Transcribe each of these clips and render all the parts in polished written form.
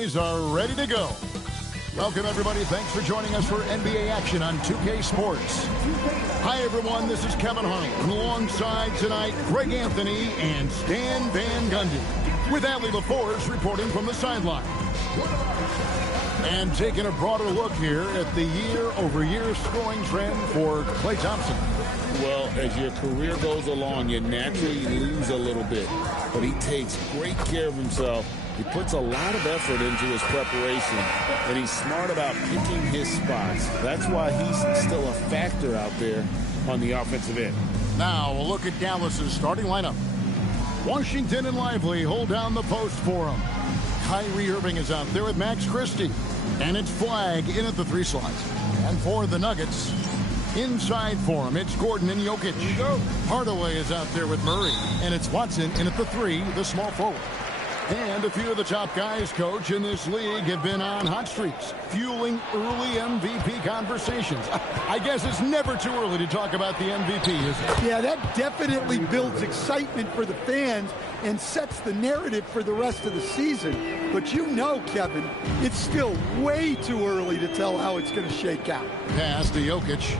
guys are ready to go. Welcome, everybody. Thanks for joining us for NBA action on 2K Sports. Hi, everyone. This is Kevin Harlan. Alongside tonight, Greg Anthony and Stan Van Gundy, with Allie LaForce reporting from the sideline. And taking a broader look here at the year-over-year scoring trend for Klay Thompson. Well, as your career goes along, you naturally lose a little bit. But he takes great care of himself. He puts a lot of effort into his preparation, and he's smart about picking his spots. That's why he's still a factor out there on the offensive end. Now, we'll look at Dallas's starting lineup. Washington and Lively hold down the post for him. Kyrie Irving is out there with Max Christie. And it's Flag in at the 3 slot. And for the Nuggets, inside for him, it's Gordon and Jokic. Hardaway is out there with Murray. And it's Watson in at the 3, the small forward. And a few of the top guys, Coach, in this league have been on hot streaks, fueling early MVP conversations. I guess it's never too early to talk about the MVP, is it? Yeah, that definitely builds excitement for the fans and sets the narrative for the rest of the season. But you know, Kevin, it's still way too early to tell how it's going to shake out. Pass to Jokic.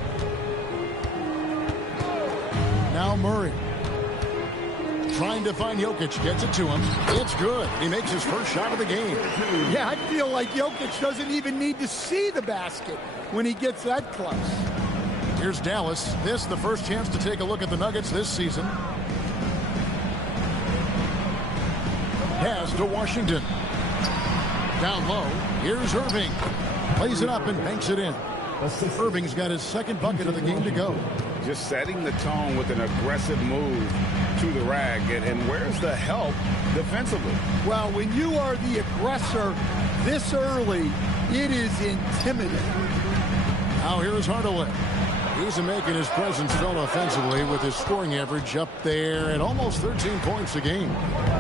Now Murray. Trying to find Jokic, gets it to him. It's good. He makes his first shot of the game. Yeah, I feel like Jokic doesn't even need to see the basket when he gets that close. Here's Dallas. This the first chance to take a look at the Nuggets this season. Pass to Washington. Down low. Here's Irving. Plays it up and banks it in. Irving's got his second bucket of the game to go. Just setting the tone with an aggressive move to the rag. And where's the help defensively? Well, when you are the aggressor this early, it is intimidating. Now here's Hardaway. He's making his presence felt offensively with his scoring average up there at almost 13 points a game.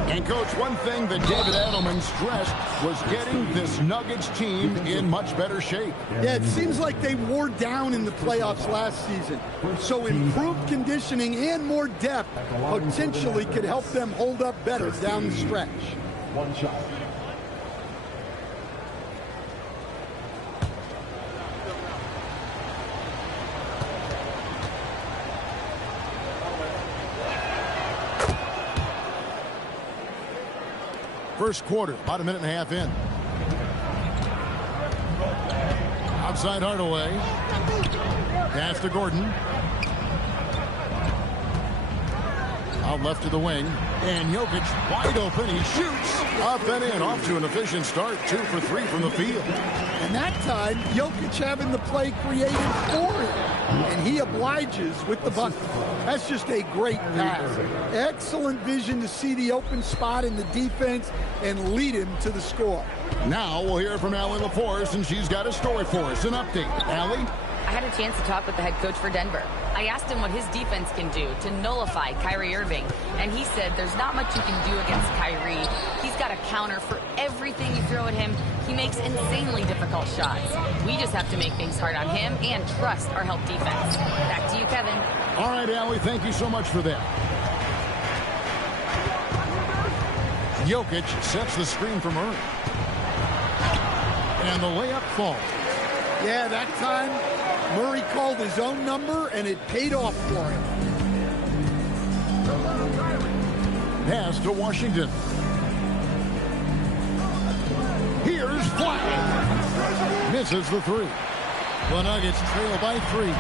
And, Coach, one thing that David Adelman stressed was getting this Nuggets team in much better shape. Yeah, it seems like they wore down in the playoffs last season. So improved conditioning and more depth potentially could help them hold up better down the stretch. One shot. First quarter, about a minute and a half in. Outside Hardaway. Pass to Gordon. Out left to the wing. And Jokic wide open. He shoots. Up and in. Off to an efficient start. 2 for 3 from the field. And that time, Jokic having the play created for him. And he obliges with the bucket. That's just a great pass. Excellent vision to see the open spot in the defense and lead him to the score. Now we'll hear from Allie LaForce, and she's got a story for us. An update. Allie? I had a chance to talk with the head coach for Denver. I asked him what his defense can do to nullify Kyrie Irving, and he said there's not much you can do against Kyrie. He's got a counter for everything you throw at him. He makes insanely difficult shots. We just have to make things hard on him and trust our help defense. Back to you, Kevin. All right, Allie, thank you so much for that. Jokic sets the screen for Murray. And the layup falls. Yeah, that time, Murray called his own number, and it paid off for him. Pass to Washington. Here's Flag. Misses the 3. The Nuggets trail by 3.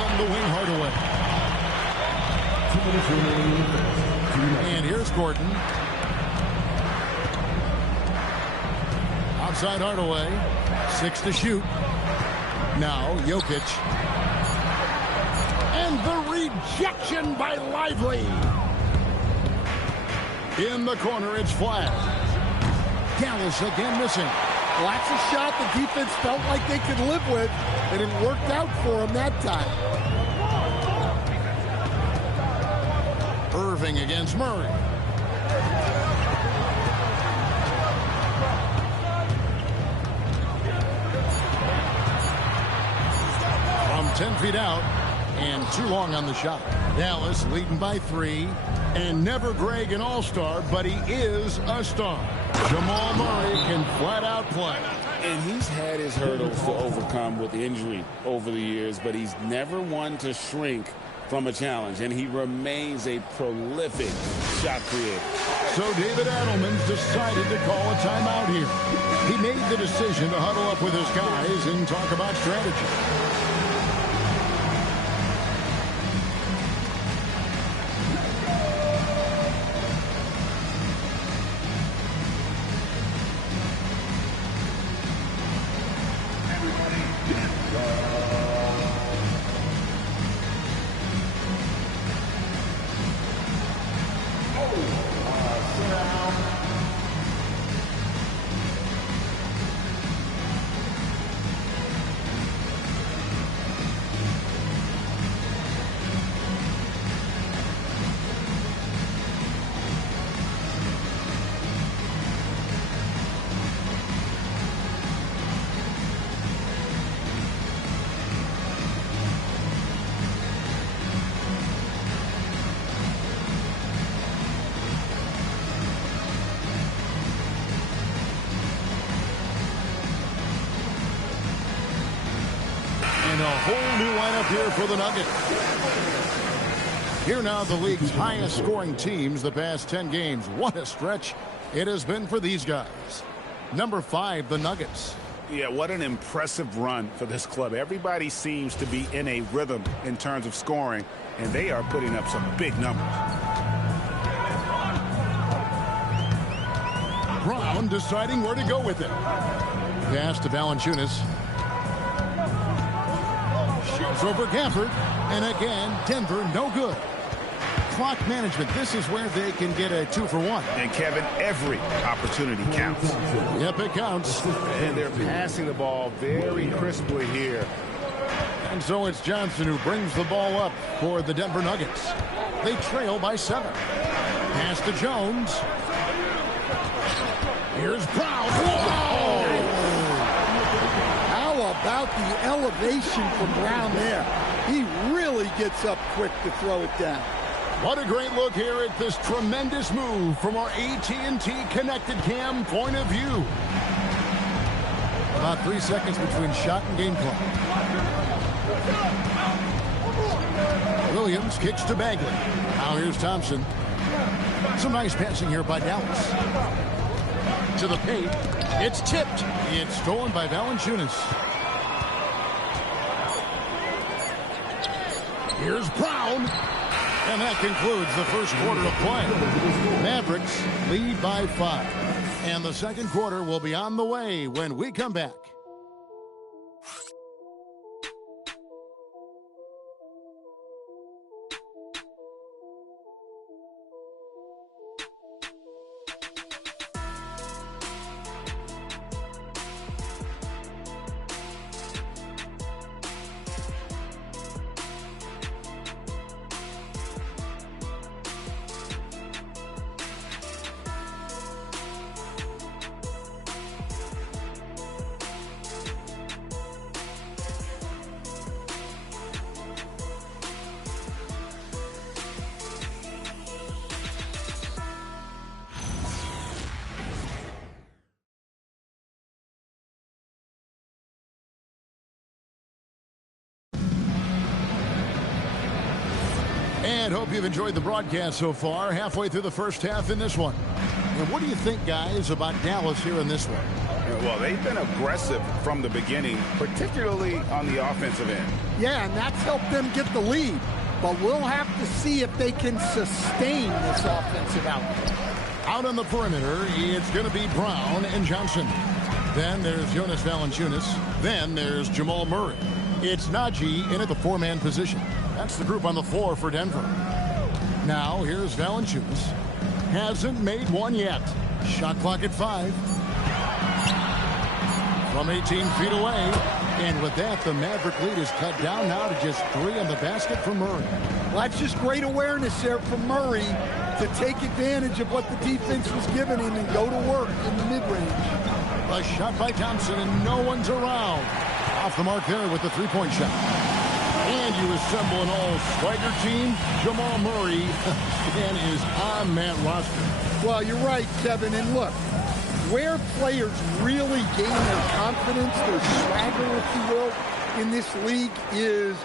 On the wing, Hardaway. And here's Gordon. Outside Hardaway. 6 to shoot. Now Jokic. And the rejection by Lively. In the corner, it's Flag. Dallas again missing. Well, that's a shot the defense felt like they could live with, and it worked out for them that time. Irving against Murray. From 10 feet out, and too long on the shot. Dallas leading by 3, and never Greg an all-star, but he is a star. Jamal Murray lineup play. And he's had his hurdles to overcome with injury over the years, but he's never one to shrink from a challenge, and he remains a prolific shot creator. So David Adelman's decided to call a timeout here. He made the decision to huddle up with his guys and talk about strategy. And a whole new lineup here for the Nuggets. Here now the league's highest scoring teams the past 10 games. What a stretch it has been for these guys. Number 5, the Nuggets. Yeah, what an impressive run for this club. Everybody seems to be in a rhythm in terms of scoring, and they are putting up some big numbers. Brown deciding where to go with it. Pass to Valanciunas. Shoots over Gafford. And again, Denver no good. Clock management. This is where they can get a 2-for-1. And Kevin, every opportunity counts. Yep, it counts. And they're passing the ball very crisply here. And so it's Johnson who brings the ball up for the Denver Nuggets. They trail by 7. Pass to Jones. Here's Brown. Whoa! How about the elevation from Brown there? He really gets up quick to throw it down. What a great look here at this tremendous move from our AT&T Connected Cam point of view. About 3 seconds between shot and game clock. Williams kicks to Bagley. Now here's Thompson. Some nice passing here by Dallas. To the paint. It's tipped. It's stolen by Valanciunas. Here's Brown. And that concludes the first quarter of play. Mavericks lead by 5. And the second quarter will be on the way when we come back. And hope you've enjoyed the broadcast so far. Halfway through the first half in this one. And what do you think, guys, about Dallas here in this one? Well, they've been aggressive from the beginning, particularly on the offensive end. Yeah, and that's helped them get the lead. But we'll have to see if they can sustain this offensive output. Out on the perimeter, it's going to be Brown and Johnson. Then there's Jonas Valanciunas. Then there's Jamal Murray. It's Najee in at the 4-man position. That's the group on the floor for Denver. Now here's Valanciunas. Hasn't made one yet. Shot clock at 5. From 18 feet away. And with that, the Maverick lead is cut down now to just 3 on the basket for Murray. Well, that's just great awareness there from Murray to take advantage of what the defense was giving him and go to work in the mid-range. A shot by Thompson, and no one's around. Off the mark there with the 3-point shot. And you assemble an all-swagger team. Jamal Murray and is on that roster. Well, you're right, Kevin. And look, Where players really gain their confidence, their swagger, if you will, in this league is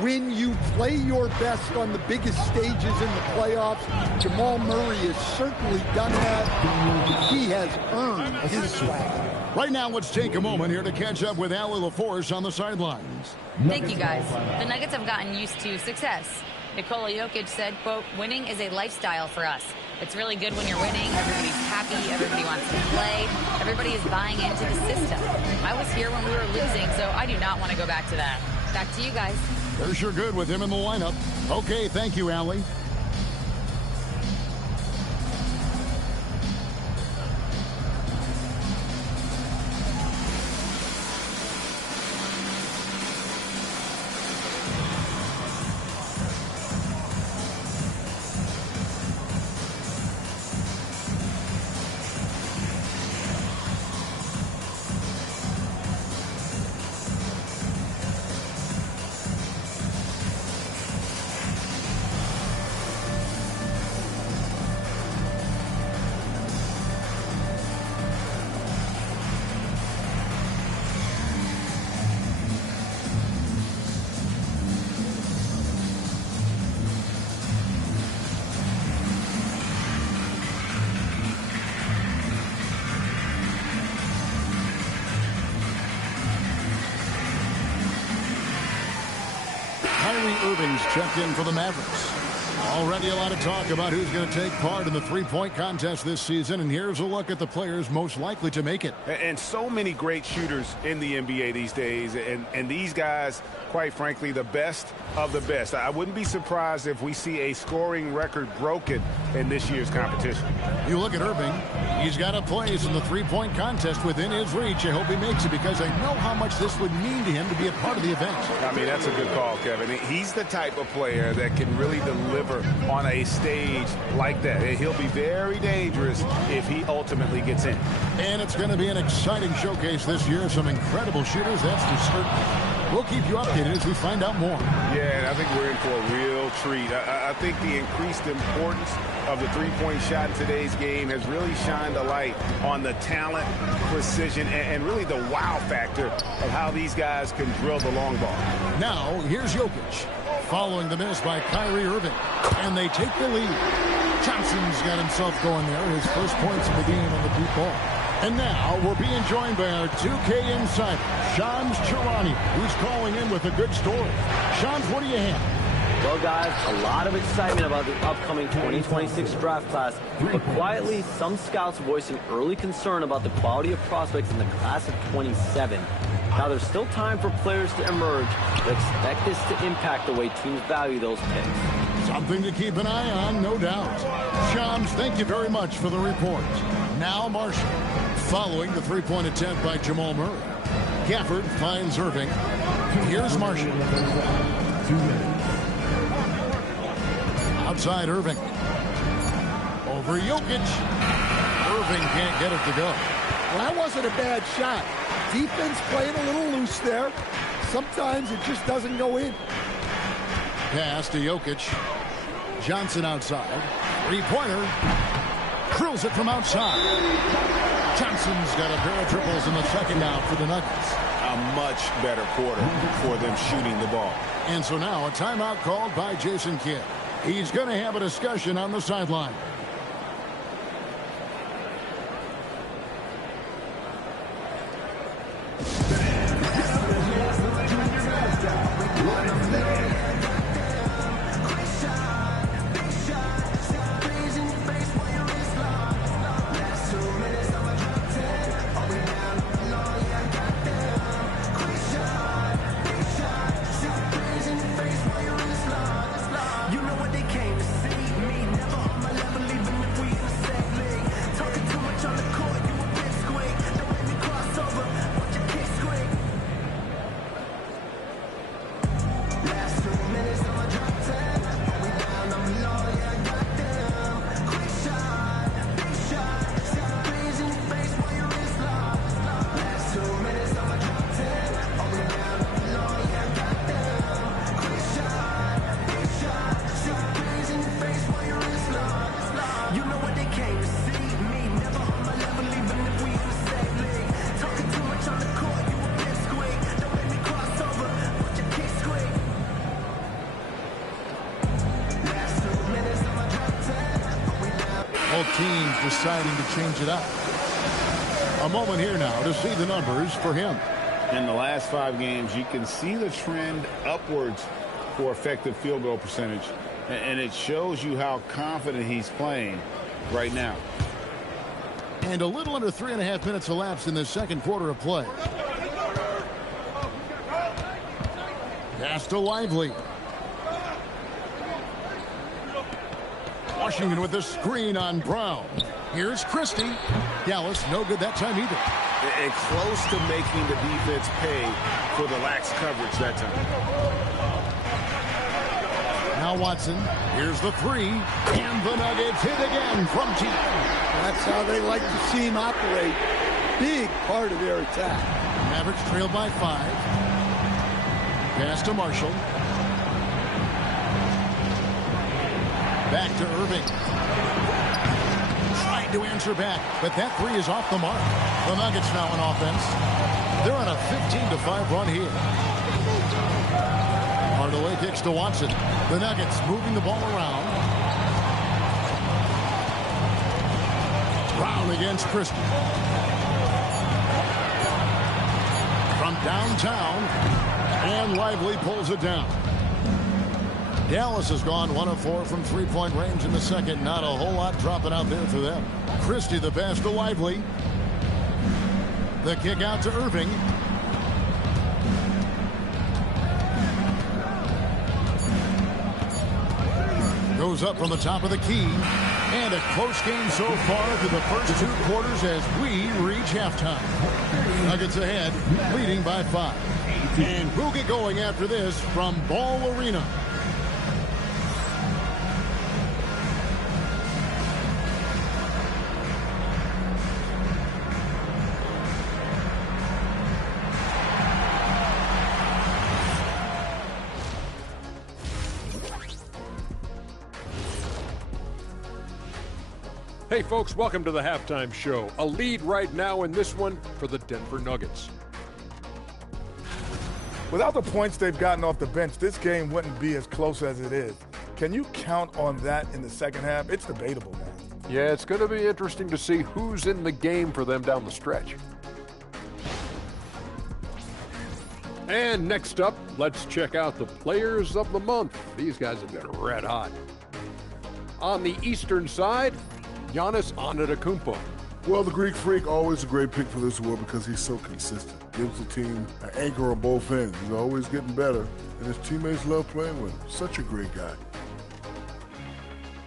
when you play your best on the biggest stages in the playoffs. Jamal Murray has certainly done that. He has earned his swagger. Right now, let's take a moment here to catch up with Allie LaForce on the sidelines. Thank you, guys. The Nuggets have gotten used to success. Nikola Jokic said, quote, winning is a lifestyle for us. It's really good when you're winning. Everybody's happy. Everybody wants to play. Everybody is buying into the system. I was here when we were losing, so I do not want to go back to that. Back to you guys. They're sure good with him in the lineup. Okay, thank you, Allie. Irving's checked in for the Mavericks. Already a lot of talk about who's going to take part in the three-point contest this season, and here's a look at the players most likely to make it. And so many great shooters in the NBA these days, and these guys, quite frankly, the best of the best. I wouldn't be surprised if we see a scoring record broken in this year's competition. You look at Irving, he's got a place in the three-point contest within his reach. I hope he makes it because I know how much this would mean to him to be a part of the event. I mean, that's a good call, Kevin. He's the type of player that can really deliver on a stage like that. He'll be very dangerous if he ultimately gets in. And it's going to be an exciting showcase this year. Some incredible shooters, that's for certain. We'll keep you updated as we find out more. Yeah, and I think we're in for a real treat. I think the increased importance of the three-point shot in today's game has really shined a light on the talent, precision, and really the wow factor of how these guys can drill the long ball. Now, here's Jokic, following the miss by Kyrie Irving, and they take the lead. Johnson's got himself going there, his first points of the game on the deep ball. And now we're being joined by our 2K insider, Shams Charania, who's calling in with a good story. Shams, what do you have? Well, guys, a lot of excitement about the upcoming 2026 draft class, but quietly, some scouts voicing early concern about the quality of prospects in the class of 27. Now, there's still time for players to emerge, but expect this to impact the way teams value those picks. Something to keep an eye on, no doubt. Shams, thank you very much for the report. Now Marshall, following the three-point attempt by Jamal Murray. Gafford finds Irving. Here's Marshall. Outside Irving. Over Jokic. Irving can't get it to go. Well, that wasn't a bad shot. Defense playing a little loose there. Sometimes it just doesn't go in. Pass to Jokic. Johnson outside. Three-pointer. Drills it from outside. Johnson's got a pair of triples in the second half for the Nuggets. A much better quarter for them shooting the ball. And so now a timeout called by Jason Kidd. He's going to have a discussion on the sideline. deciding to change it up. A moment here now to see the numbers for him. In the last 5 games, you can see the trend upwards for effective field goal percentage. And it shows you how confident he's playing right now. And a little under 3.5 minutes elapsed in the second quarter of play. Pass to Lively. Washington with the screen on Brown. Here's Christie. Dallas, no good that time either. And close to making the defense pay for the lax coverage that time. Now Watson. Here's the 3. And the Nuggets hit again from deep. That's how they like to see him operate. Big part of their attack. Mavericks trail by 5. Pass to Marshall. Back to Irving. Trying to answer back, but that 3 is off the mark. The Nuggets now on offense. They're on a 15-5 run here. Hardaway kicks to Watson. The Nuggets moving the ball around. Brown against Christie. From downtown, and Lively pulls it down. Dallas has gone 1 of 4 from 3-point range in the second. Not a whole lot dropping out there for them. Christie the pass to Lively. The kick out to Irving. Goes up from the top of the key. And a close game so far through the first 2 quarters as we reach halftime. Nuggets ahead, leading by 5. And we'll get going after this from Ball Arena. Hey folks, welcome to the halftime show. A lead right now in this one for the Denver Nuggets. Without the points they've gotten off the bench, this game wouldn't be as close as it is. Can you count on that in the second half? It's debatable, man. Yeah, it's going to be interesting to see who's in the game for them down the stretch. And next up, let's check out the players of the month. These guys have been red hot. On the Eastern side, Giannis Antetokounmpo. Well, the Greek Freak, always a great pick for this award because he's so consistent. Gives the team an anchor on both ends. He's always getting better, and his teammates love playing with him. Such a great guy.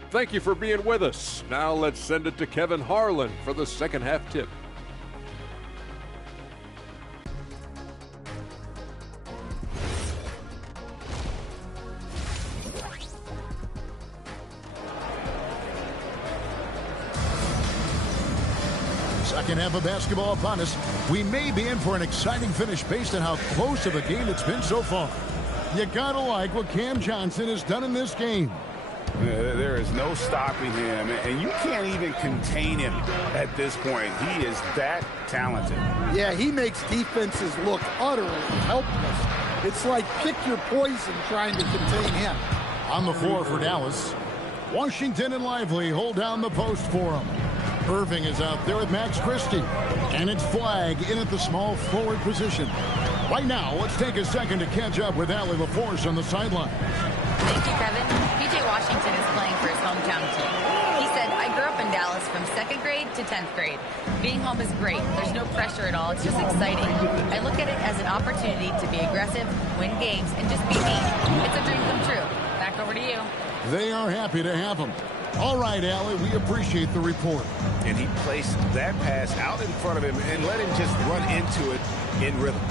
Thank you for being with us. Now let's send it to Kevin Harlan for the second half tip. Second half of basketball upon us. We may be in for an exciting finish based on how close of a game it's been so far. You gotta like what Cam Johnson has done in this game. There is no stopping him, and you can't even contain him at this point. He is that talented. Yeah, he makes defenses look utterly helpless. It's like pick your poison trying to contain him. On the floor for Dallas. Washington and Lively hold down the post for him. Irving is out there with Max Christie. And it's Flag in at the small forward position. Right now, let's take a second to catch up with Allie LaForce on the sideline. Thank you, Kevin. PJ Washington is playing for his hometown team. He said, I grew up in Dallas from 2nd grade to 10th grade. Being home is great. There's no pressure at all. It's just exciting. I look at it as an opportunity to be aggressive, win games, and just be me. It's a dream come true. Back over to you. They are happy to have him. All right, Allie, we appreciate the report. And he placed that pass out in front of him and let him just run into it in rhythm.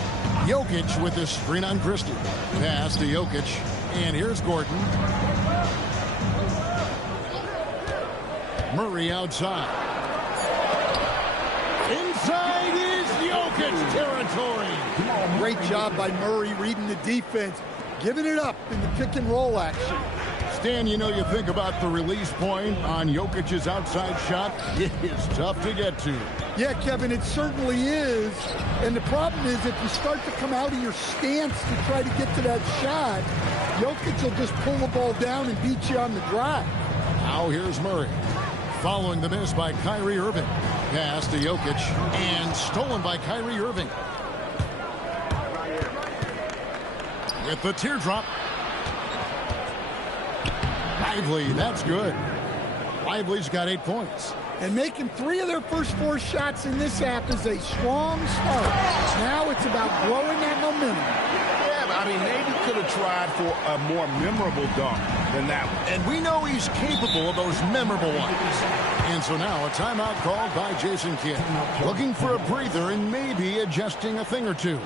Jokic with the screen on Christie. Pass to Jokic. And here's Gordon. Murray outside. Inside is Jokic territory. Great job by Murray reading the defense, giving it up in the pick and roll action. Stan, you know, you think about the release point on Jokic's outside shot. It is tough to get to. Yeah, Kevin, it certainly is. And the problem is if you start to come out of your stance to try to get to that shot, Jokic will just pull the ball down and beat you on the drive. Now here's Murray. Following the miss by Kyrie Irving. Pass to Jokic and stolen by Kyrie Irving. With the teardrop. Lively, that's good. Lively's got 8 points. And making 3 of their first 4 shots in this half is a strong start. Now it's about growing that momentum. Yeah, I mean, maybe could have tried for a more memorable dunk than that one. And we know he's capable of those memorable ones. And so now a timeout called by Jason Kidd. Looking for a breather and maybe adjusting a thing or two.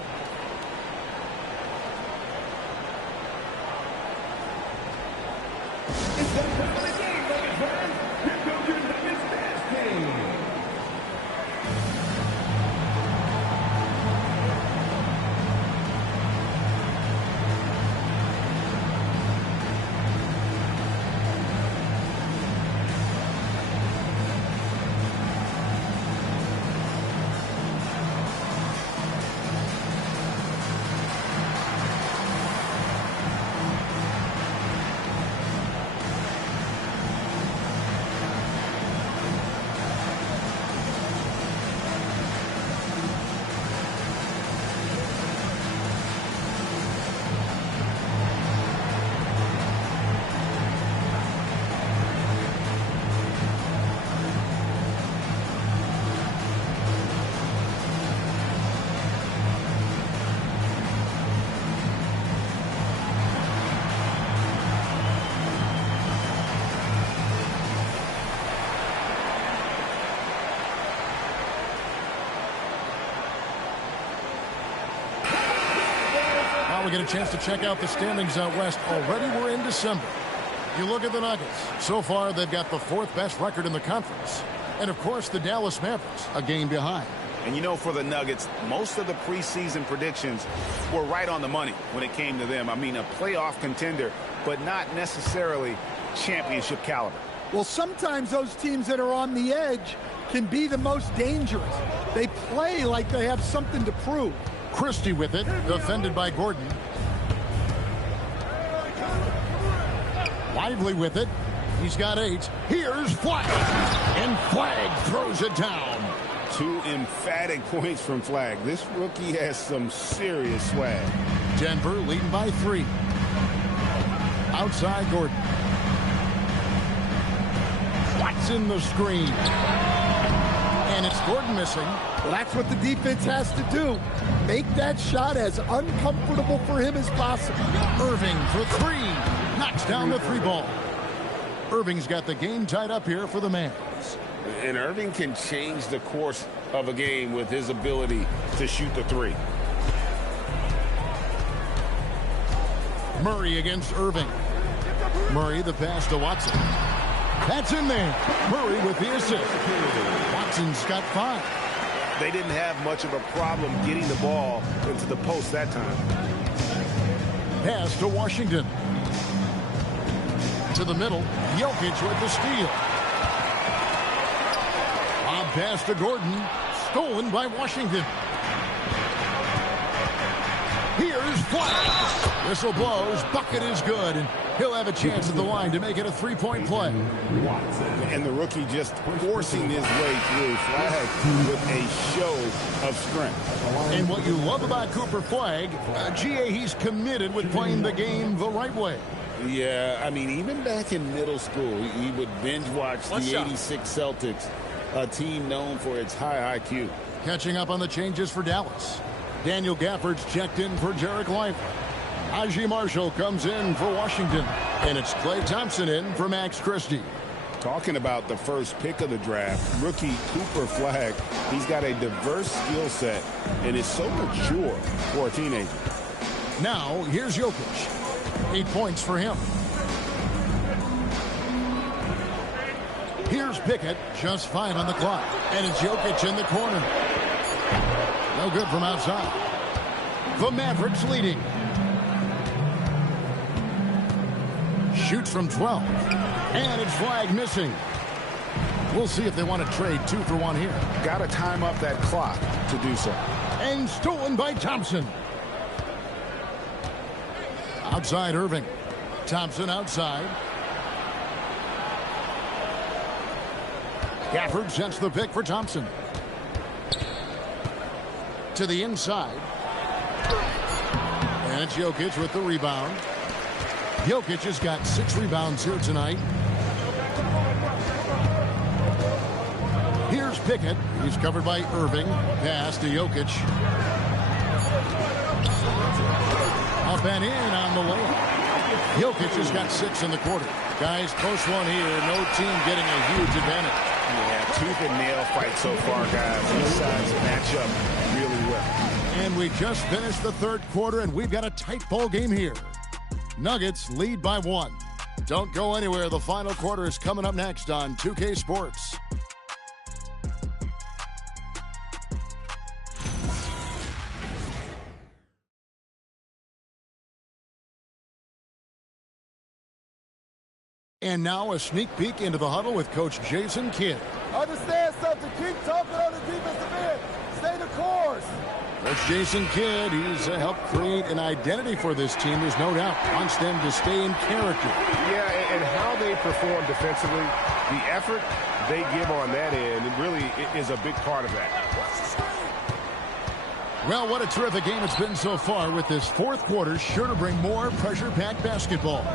We get a chance to check out the standings out west. Already we're in December. You look at the Nuggets. So far, they've got the 4th best record in the conference. And, of course, the Dallas Mavericks, a game behind. And, you know, for the Nuggets, most of the preseason predictions were right on the money when it came to them. I mean, a playoff contender, but not necessarily championship caliber. Well, sometimes those teams that are on the edge can be the most dangerous. They play like they have something to prove. Christie with it, defended by Gordon. Lively with it. He's got 8. Here's Flag. And Flag throws it down. 2 emphatic points from Flag. This rookie has some serious swag. Denver leading by 3. Outside Gordon. Watson the screen. And it's Gordon missing. Well, that's what the defense has to do. Make that shot as uncomfortable for him as possible. Irving for 3. Knocks down the 3 ball. Irving's got the game tied up here for the Mavs. And Irving can change the course of a game with his ability to shoot the 3. Murray against Irving. Murray the pass to Watson. That's in there. Murray with the assist. Watson's got 5. They didn't have much of a problem getting the ball into the post that time. Pass to Washington. To the middle. Jokic with the steal. Lob pass to Gordon. Stolen by Washington. Here's Flag. Whistle blows. Bucket is good. And he'll have a chance at the line to make it a 3-point play. And the rookie just forcing his way through. Flag with a show of strength. And what you love about Cooper Flag, GA, he's committed with playing the game the right way. Yeah, I mean, even back in middle school, he would binge watch the 86 Celtics, a team known for its high IQ. Catching up on the changes for Dallas. Daniel Gafford's checked in for Jarek Lively. Aji Marshall comes in for Washington. And it's Klay Thompson in for Max Christie. Talking about the first pick of the draft, rookie Cooper Flag, he's got a diverse skill set and is so mature for a teenager. Now, here's Jokic. 8 points for him. Here's Pickett, just 5 on the clock. And it's Jokic in the corner. No good from outside. The Mavericks leading. Shoots from 12. And it's Flag missing. We'll see if they want to trade 2 for 1 here. Got to time up that clock to do so. And stolen by Thompson. Outside Irving. Thompson outside. Gafford sets the pick for Thompson. To the inside. And it's Jokic with the rebound. Jokic has got 6 rebounds here tonight. Here's Pickett. He's covered by Irving. Pass to Jokic. Up and in on the layup. Jokic has got 6 in the quarter. Guys, close one here. No team getting a huge advantage. Yeah, tooth and nail fight so far, guys. These sides match up really well. And we just finished the third quarter, and we've got a tight ball game here. Nuggets lead by 1. Don't go anywhere. The final quarter is coming up next on 2K Sports. And now a sneak peek into the huddle with Coach Jason Kidd. Understand something. Keep talking on the defensive end. Stay the course. Coach Jason Kidd, he's helped create an identity for this team. There's no doubt. Wants them to stay in character. Yeah, and how they perform defensively, the effort they give on that end, it really is a big part of that. Well, what a terrific game it's been so far, with this fourth quarter sure to bring more pressure-packed basketball.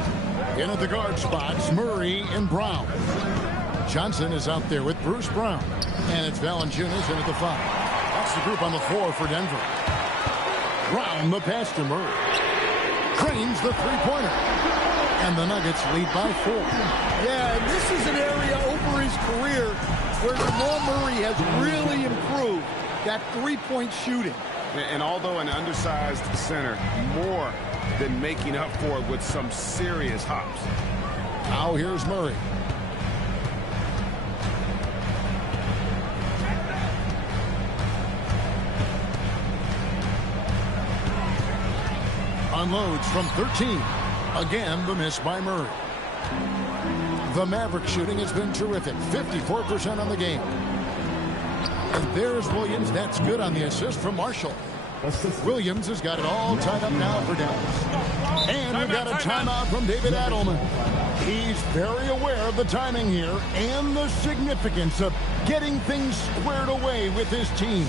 In at the guard spots, Murray and Brown. Johnson is out there with Bruce Brown. And it's Valanciunas in at the 5. That's the group on the floor for Denver. Brown the pass to Murray. Cranes the three-pointer. And the Nuggets lead by 4. Yeah, and this is an area over his career where Jamal Murray has really improved that three-point shooting. And although an undersized center, more than making up for it with some serious hops. Now here's Murray. Unloads from 13. Again, the miss by Murray. The Mavericks shooting has been terrific. 54% on the game. And there's Williams. That's good on the assist from Marshall. Williams has got it all tied up now for Dallas. And we've got a timeout from David Adelman. He's very aware of the timing here and the significance of getting things squared away with his team.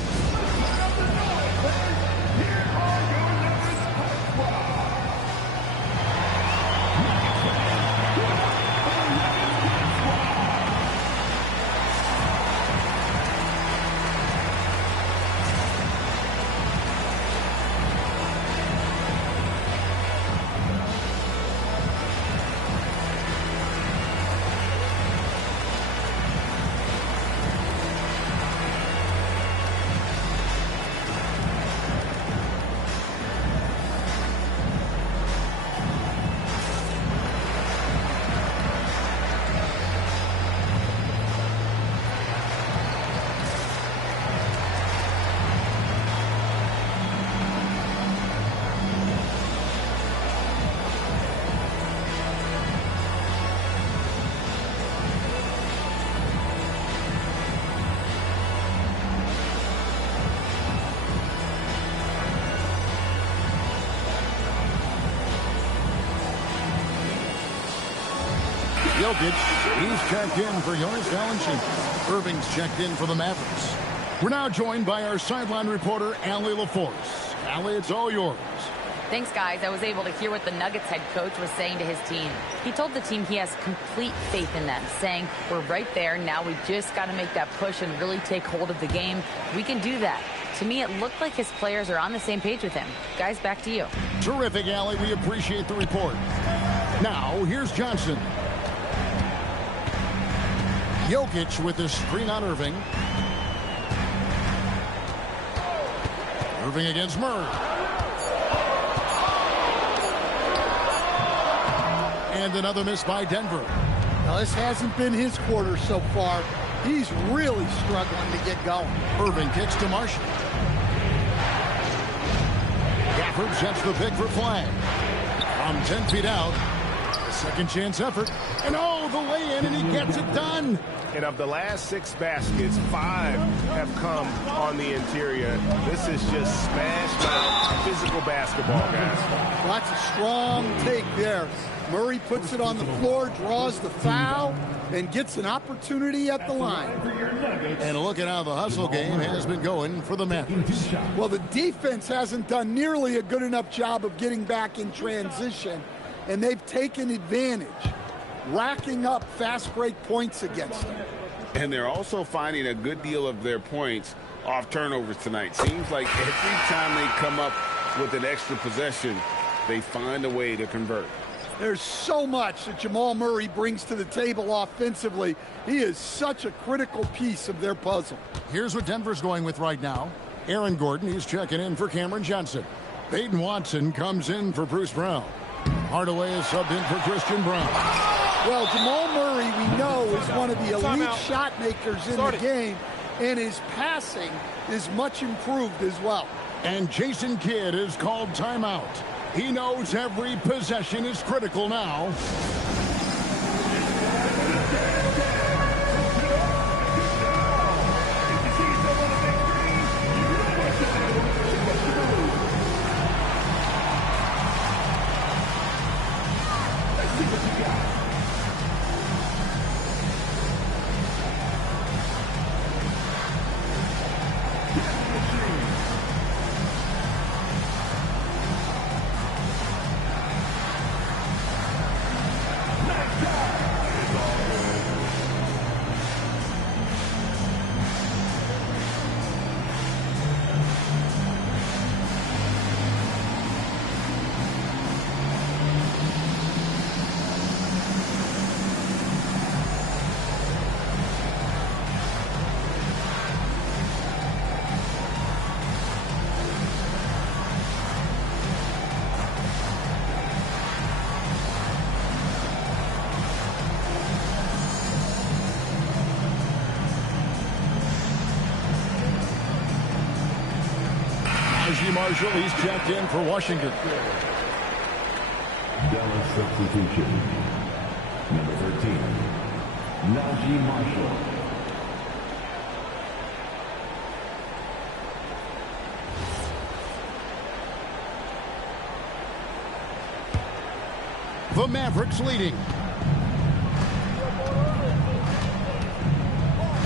Jokic, he's checked in for Jonas Valanciunas. Irving's checked in for the Mavericks. We're now joined by our sideline reporter, Allie LaForce. Allie, it's all yours. Thanks, guys. I was able to hear what the Nuggets head coach was saying to his team. He told the team he has complete faith in them, saying, we're right there. Now we just got to make that push and really take hold of the game. We can do that. To me, it looked like his players are on the same page with him. Guys, back to you. Terrific, Allie. We appreciate the report. Now, here's Johnson. Jokic with the screen on Irving. Irving against Murray. And another miss by Denver. Now, this hasn't been his quarter so far. He's really struggling to get going. Irving kicks to Marshall. Gafford sets the pick for Flag. From 10 feet out. Second chance effort. And oh, the lay-in, and he gets it done. And of the last 6 baskets, 5 have come on the interior. This is just smash mouth physical basketball, guys. Well, that's a strong take there. Murray puts it on the floor, draws the foul, and gets an opportunity at the line. And look at how the hustle game has been going for the Mavericks. Well, the defense hasn't done nearly a good enough job of getting back in transition, and they've taken advantage, racking up fast break points against them. And they're also finding a good deal of their points off turnovers tonight. Seems like every time they come up with an extra possession, they find a way to convert. There's so much that Jamal Murray brings to the table offensively. He is such a critical piece of their puzzle. Here's what Denver's going with right now. Aaron Gordon, he's checking in for Cameron Johnson. Peyton Watson comes in for Bruce Brown. Hardaway is subbed in for Christian Brown. Well, Jamal Murray, we know, is one of the elite shot makers in the game, and his passing is much improved as well. And Jason Kidd is called timeout. He knows every possession is critical now. Marshall, he's checked in for Washington. Dallas substitution. Number 13, Najee Marshall. The Mavericks leading.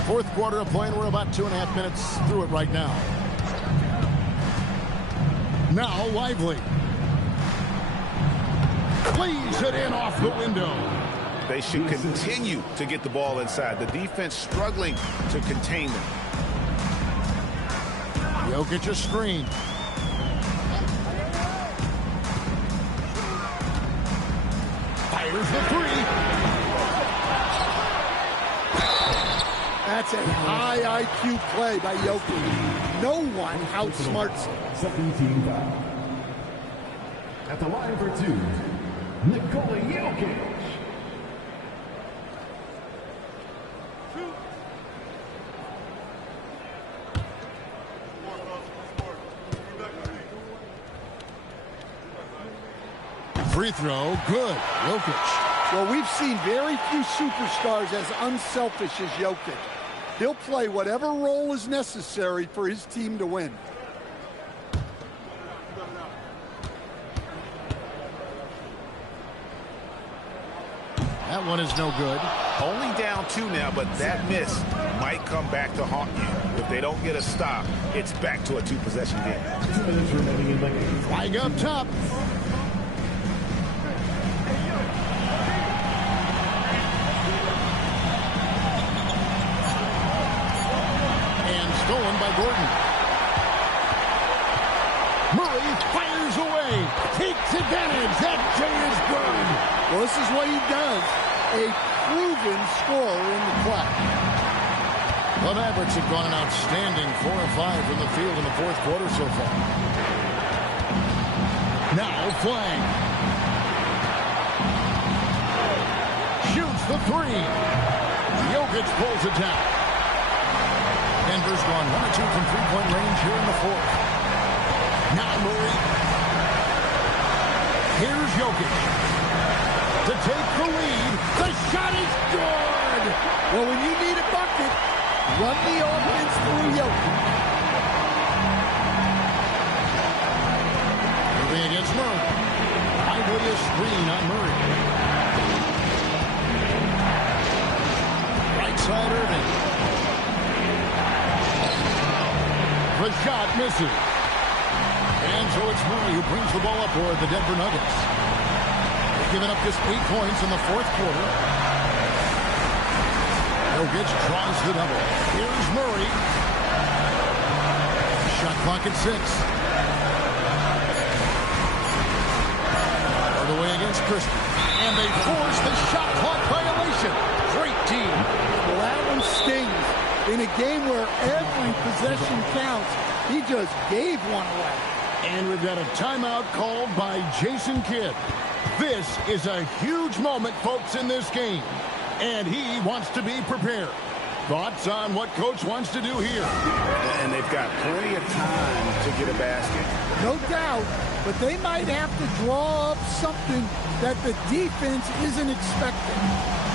Fourth quarter of play, and we're about 2.5 minutes through it right now. Now Lively. Plays it in off the window. They should continue to get the ball inside. The defense struggling to contain them. Jokic a screen. Fires the three. That's a high IQ play by Jokic. No one outsmarts him. 17 foul. At the line for two, Nikola Jokic. Free throw, good. Jokic. Well, we've seen very few superstars as unselfish as Jokic. He'll play whatever role is necessary for his team to win. That one is no good. Only down 2 now, but that miss might come back to haunt you. If they don't get a stop, it's back to a 2-possession game. 2 minutes remaining in the game. Flag up top. Stolen by Gordon. Murray fires away. Takes advantage. That J is good. Well, this is what he does. A proven scorer in the clutch. The Mavericks have gone an outstanding 4 of 5 from the field in the fourth quarter so far. Now Flang. Shoots the three. Jokic pulls it down. Denver's gone 1 or 2 from three-point range here in the fourth. Now Murray. Here's Jokic to take the lead. The shot is good. Well, when you need a bucket, run the offense through Jokic. side, Irving. The shot misses. And so it's Murray who brings the ball up for the Denver Nuggets. They've given up just 8 points in the fourth quarter. Jokic draws the double. Here's Murray. Shot clock at 6. All the way against Christie. And they force the shot clock violation. Great team. Well, that one stings. In a game where every possession counts, he just gave one away. And we've got a timeout called by Jason Kidd. This is a huge moment, folks, in this game. And he wants to be prepared. Thoughts on what Coach wants to do here? And they've got plenty of time to get a basket. No doubt, but they might have to draw up something that the defense isn't expecting.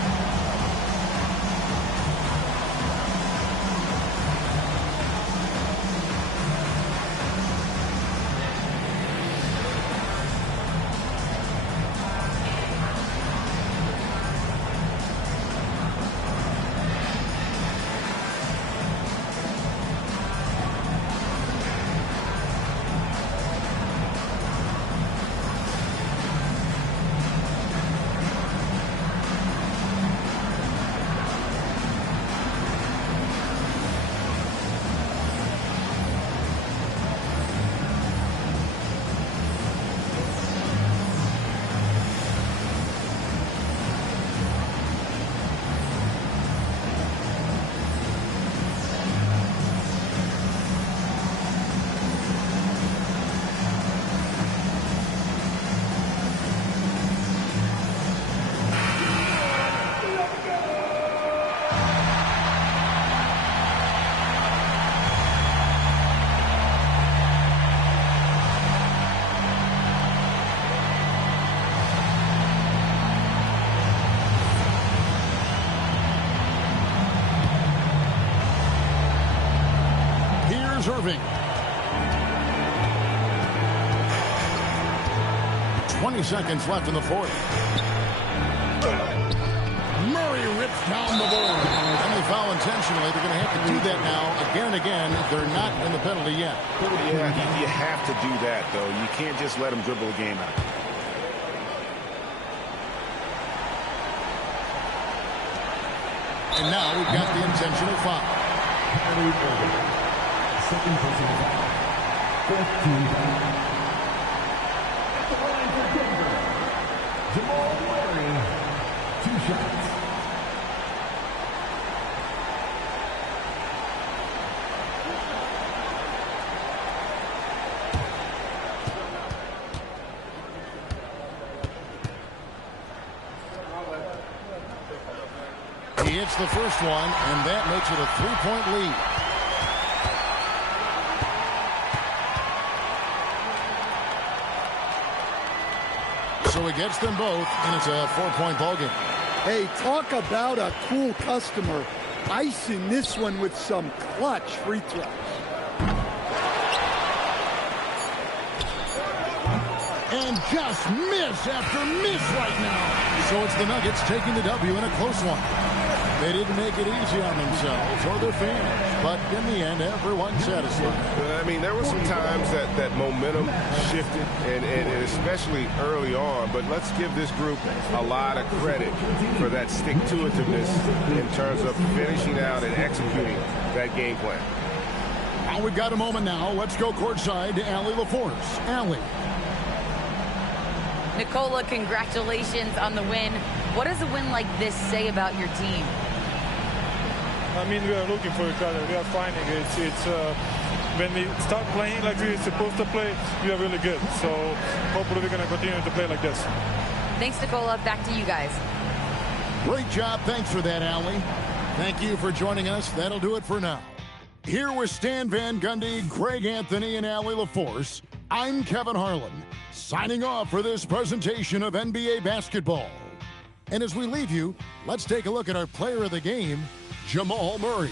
Irving. 20 seconds left in the fourth. Murray rips down the board. And they foul intentionally. They're going to have to do that now again and again. They're not in the penalty yet. Yeah, you have to do that, though. You can't just let them dribble the game out. And now we've got the intentional foul. Second personal foul. Fourth team foul. At the line for Denver, Jamal Murray. 2 shots. He hits the first one, and that makes it a 3-point lead. So he gets them both, and it's a 4-point ball game. Hey, talk about a cool customer. Icing this one with some clutch free throws. And just miss after miss right now. So it's the Nuggets taking the W in a close one. They didn't make it easy on themselves or their fans, but in the end, everyone's satisfied. I mean, there were some times that momentum shifted, and especially early on, but let's give this group a lot of credit for that stick-to-itiveness in terms of finishing out and executing that game plan. Now we've got a moment now. Let's go courtside to Allie LaForce. Allie. Nicola, congratulations on the win. What does a win like this say about your team? I mean, we are looking for each other. We are finding it. It's when we start playing like we're supposed to play, we are really good. So hopefully we're going to continue to play like this. Thanks, Nicola. Back to you guys. Great job. Thanks for that, Allie. Thank you for joining us. That'll do it for now. Here with Stan Van Gundy, Greg Anthony, and Allie LaForce, I'm Kevin Harlan, signing off for this presentation of NBA basketball. And as we leave you, let's take a look at our player of the game, Jamal Murray.